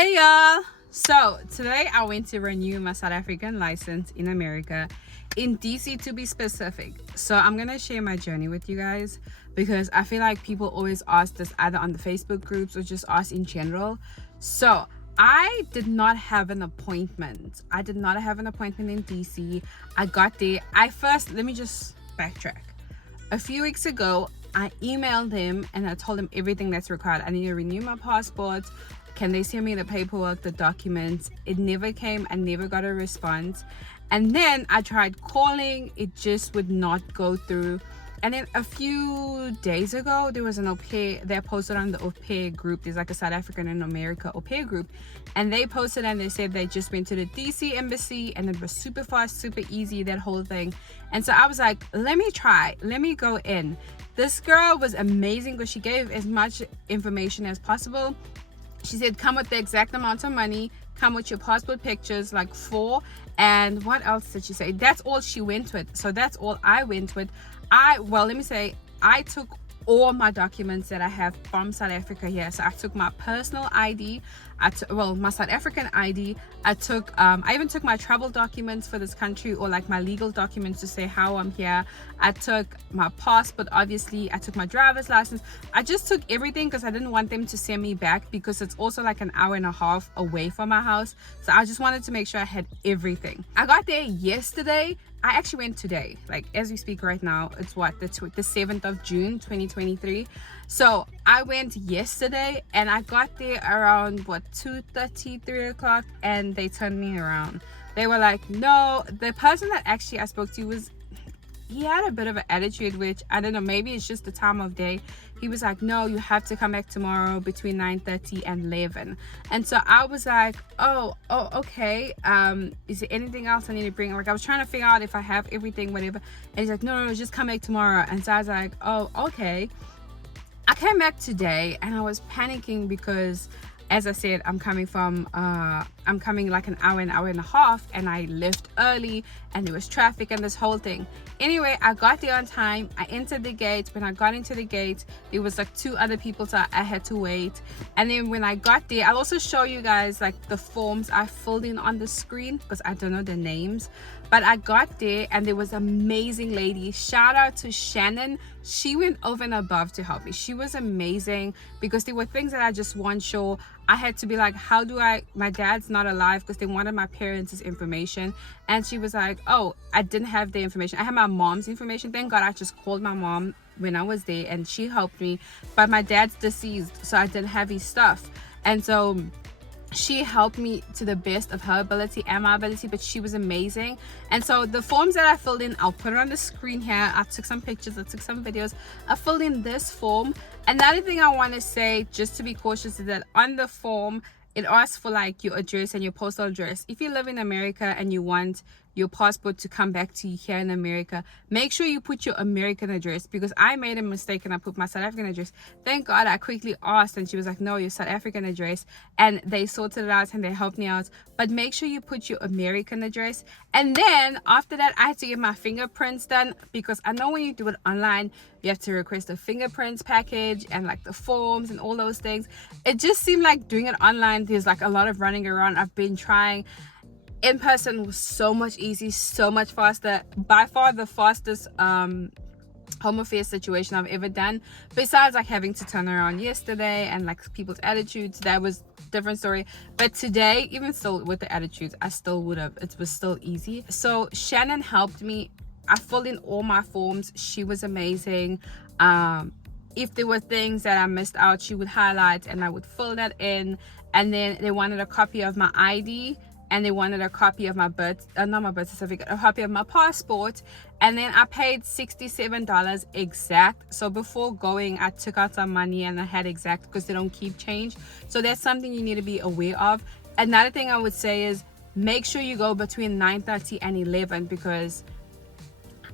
Hey y'all! So today I went to renew my South African license in America, in DC to be specific. So I'm gonna share my journey with you guys because I feel like people always ask this either on the Facebook groups or just ask in general. So I did not have an appointment. I did not have an appointment in DC. I got there. Let me just backtrack. A few weeks ago, I emailed them and I told them everything that's required. I need to renew my passport. Can they send me the paperwork, the documents? It never came. I never got a response. And then I tried calling. It just would not go through. And then a few days ago, there was an Aupair. They posted on the Aupair group. There's like a South African in America Aupair group. And they posted and they said they just went to the DC embassy and it was super fast, super easy, that whole thing. And so I was like, let me try. Let me go in. This girl was amazing because she gave as much information as possible. She said, come with the exact amount of money, come with your passport pictures, like 4. And what else did she say? That's all she went with. So that's all I went with. I took all my documents that I have from South Africa here. So I took my personal ID, my South African ID. I even took my travel documents for this country, or like my legal documents to say how I'm here. I took my passport, obviously. I took my driver's license. I just took everything because I didn't want them to send me back because it's also like an hour and a half away from my house. So I just wanted to make sure I had everything. I got there yesterday. I actually went today, like as we speak right now. It's the 7th of June 2023. So I went yesterday and I got there around 2:30, 3 o'clock, and they turned me around. They were like, no. The person that actually I spoke to he had a bit of an attitude, which I don't know, maybe it's just the time of day. He was like, no, you have to come back tomorrow between 9:30 and 11. And so I was like, oh, okay. Is there anything else I need to bring? Like, I was trying to figure out if I have everything, whatever. And he's like, no, just come back tomorrow. And so I was like, oh, okay. I came back today and I was panicking because, as I said, I'm coming like an hour and a half, and I left early and there was traffic and this whole thing. Anyway, I got there on time. I entered the gate. When I got into the gate, there was like 2 other people, so I had to wait. And then when I got there, I'll also show you guys like the forms I filled in on the screen because I don't know the names. But I got there and there was an amazing lady. Shout out to Shannon. She went over and above to help me. She was amazing because there were things that I just wasn't sure. I had to be like, my dad's not alive, because they wanted my parents' information. And she was like, oh, I didn't have the information. I had my mom's information. Thank God I just called my mom when I was there and she helped me. But my dad's deceased, so I didn't have his stuff. And so she helped me to the best of her ability and my ability, but she was amazing. And so the forms that I filled in, I'll put it on the screen here. I took some pictures, I took some videos. I filled in this form. Another thing I want to say, just to be cautious, is that on the form it asks for like your address and your postal address. If you live in America and you want your passport to come back to you here in America, make sure you put your American address, because I made a mistake and I put my South African address. Thank God I quickly asked and she was like, no, your South African address, and they sorted it out and they helped me out. But make sure you put your American address. And then after that, I had to get my fingerprints done, because I know when you do it online, you have to request a fingerprints package and like the forms and all those things. It just seemed like doing it online, there's like a lot of running around. I've been trying. In person was so much easier, so much faster. By far the fastest home affairs situation I've ever done, besides like having to turn around yesterday and like people's attitudes. That was different story. But today, even still with the attitudes, I still would have, it was still easy. So Shannon helped me. I filled in all my forms. She was amazing. If there were things that I missed out, she would highlight and I would fill that in. And then they wanted a copy of my ID, and they wanted a copy of my not my birth certificate, a copy of my passport. And then I paid $67 exact. So before going, I took out some money and I had exact, because they don't keep change. So that's something you need to be aware of. Another thing I would say is make sure you go between 9:30 and 11, because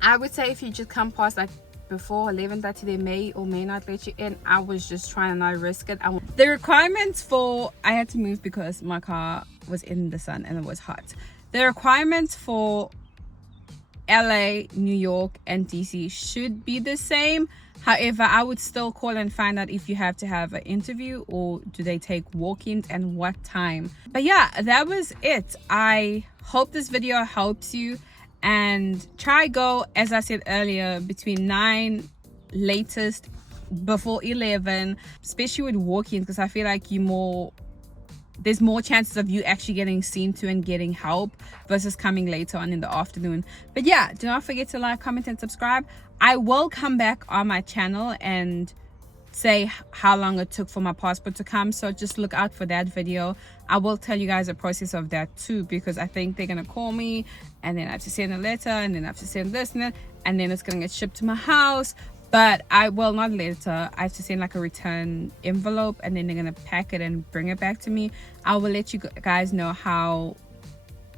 I would say if you just come past like before 11:30, they may or may not let you in. I was just trying to not risk it. The requirements for, I had to move because my car was in the sun and it was hot. The requirements for LA, New York, and DC should be the same. However, I would still call and find out if you have to have an interview or do they take walk-ins and what time. But yeah, that was it. I hope this video helps you, and try go, as I said earlier, between 9 latest before 11, especially with walk-ins, because I feel like there's more chances of you actually getting seen to and getting help versus coming later on in the afternoon. But yeah, do not forget to like, comment, and subscribe. I will come back on my channel and say how long it took for my passport to come, so just look out for that video. I will tell you guys the process of that too, because I think they're gonna call me and then I have to send a letter and then I have to send this and that, and then it's gonna get shipped to my house. But I will not later. I have to send like a return envelope, and then they're gonna pack it and bring it back to me. I will let you guys know how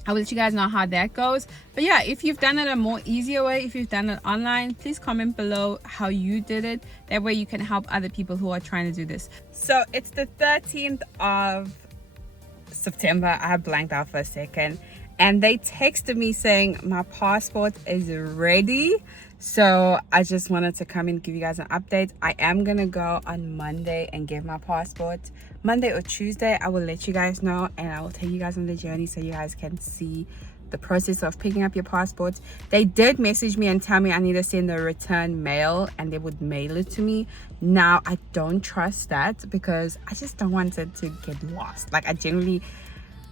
that goes. But yeah, if you've done it a more easier way, if you've done it online, please comment below how you did it. That way you can help other people who are trying to do this. So it's the 13th of September. I blanked out for a second, and they texted me saying my passport is ready. So I just wanted to come and give you guys an update. I am gonna go on Monday and give my passport. Monday or Tuesday, I will let you guys know, and I will take you guys on the journey so you guys can see the process of picking up your passports. They did message me and tell me I need to send the return mail and they would mail it to me. Now I don't trust that because I just don't want it to get lost. Like, I generally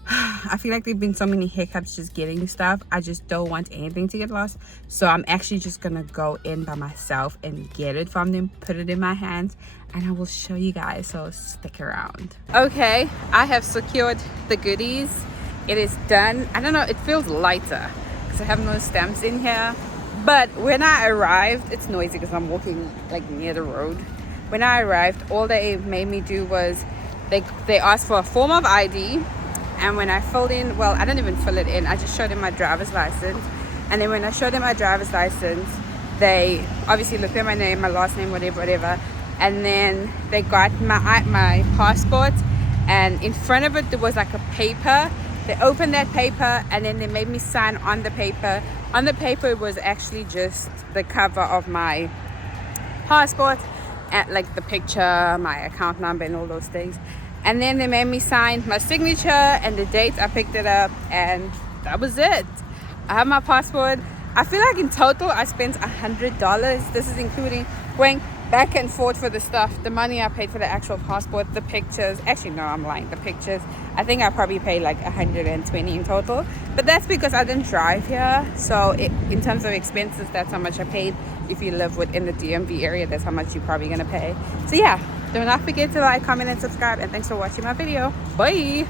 I feel like there've been so many hiccups just getting stuff. I just don't want anything to get lost. So I'm actually just gonna go in by myself and get it from them, put it in my hands, and I will show you guys, so stick around. Okay, I have secured the goodies. It is done. I don't know, it feels lighter because I have no stamps in here. But when I arrived, it's noisy because I'm walking like near the road. When I arrived, all they made me do was they asked for a form of ID. And when I filled in, well, I didn't even fill it in, I just showed them my driver's license. And then when I showed them my driver's license, they obviously looked at my name, my last name, whatever. And then they got my passport, and in front of it there was like a paper. They opened that paper and then they made me sign on the paper. On the paper it was actually just the cover of my passport, and like the picture, my account number, and all those things. And then they made me sign my signature and the date I picked it up, and that was it. I have my passport. I feel like in total I spent $100. This is including going back and forth for the stuff, the money I paid for the actual passport, the pictures. Actually, no, I'm lying. The pictures, I think I probably paid like $120 in total. But that's because I didn't drive here. So in terms of expenses, that's how much I paid. If you live within the DMV area, that's how much you're probably gonna pay. So yeah, do not forget to like, comment, and subscribe, and thanks for watching my video. Bye.